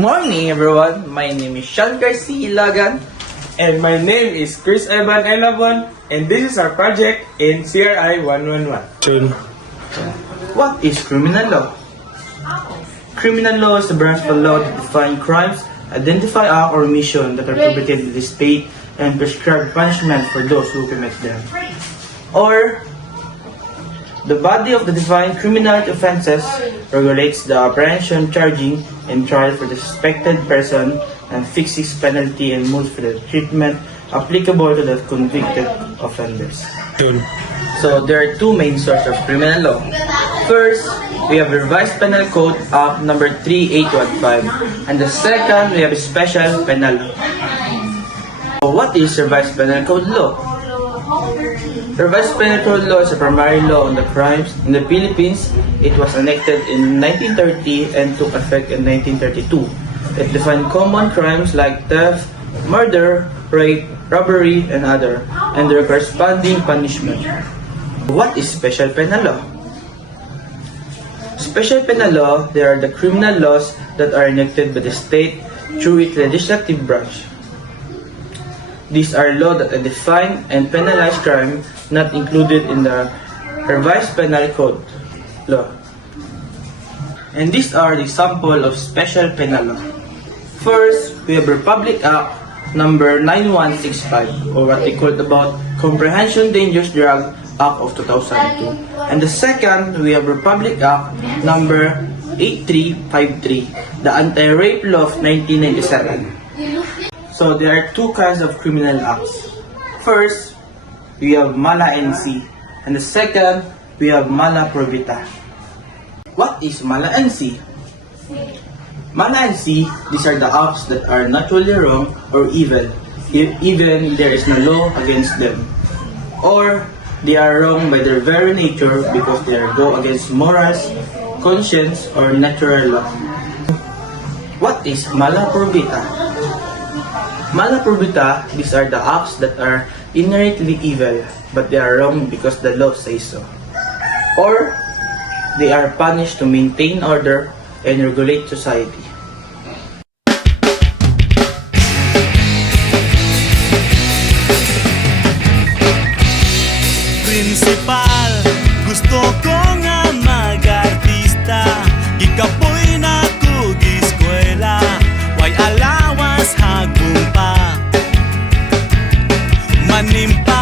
morning, everyone. My name is Sean Garcia Ilagan. And my name is Chris Evan Elabon, and this is our project in CRI 111. Soon. What is criminal law? Criminal law is the branch of the law that defines crimes, identify act or omission that are prohibited in the state, and prescribe punishment for those who commit them. Or, the body of the defined criminal offenses regulates the apprehension, charging, and trial for the suspected person and fixes penalty and modes for the treatment applicable to the convicted offenders. Soon. So there are two main sources of criminal law. First, we have Revised Penal Code Act number 3815, and the second, we have Special Penal Law. So what is Revised Penal Code Law? Revised Penal Code Law is a primary law on the crimes in the Philippines. It was enacted in 1930 and took effect in 1932. It defined common crimes like theft, murder, rape, robbery, and other, and their corresponding punishment. What is Special Penal Law? Special Penal Law, they are the criminal laws that are enacted by the state through its legislative branch. These are laws that define and penalize crime not included in the Revised Penal Code Law. And these are the sample of Special Penal Law. First, we have Republic Act number 9165, or what they call about Comprehension Dangerous Drug Act of 2002. And the second, we have Republic Act number 8353, the Anti-Rape Law of 1997. So there are two kinds of criminal acts. First, we have mala NC, and the second, we have mala probita. What is mala NC? Mala NC, these are the acts that are naturally wrong or evil, even there is no law against them. Or they are wrong by their very nature because they go against morals, conscience, or natural law. What is mala probita? Mala probita, these are the acts that are inherently evil, but they are wrong because the law says so. Or, they are punished to maintain order and regulate society. Principal, gusto ko nga mag-artista. Ikapoy na kugiskwela, way alawas hagumpa. Manimpa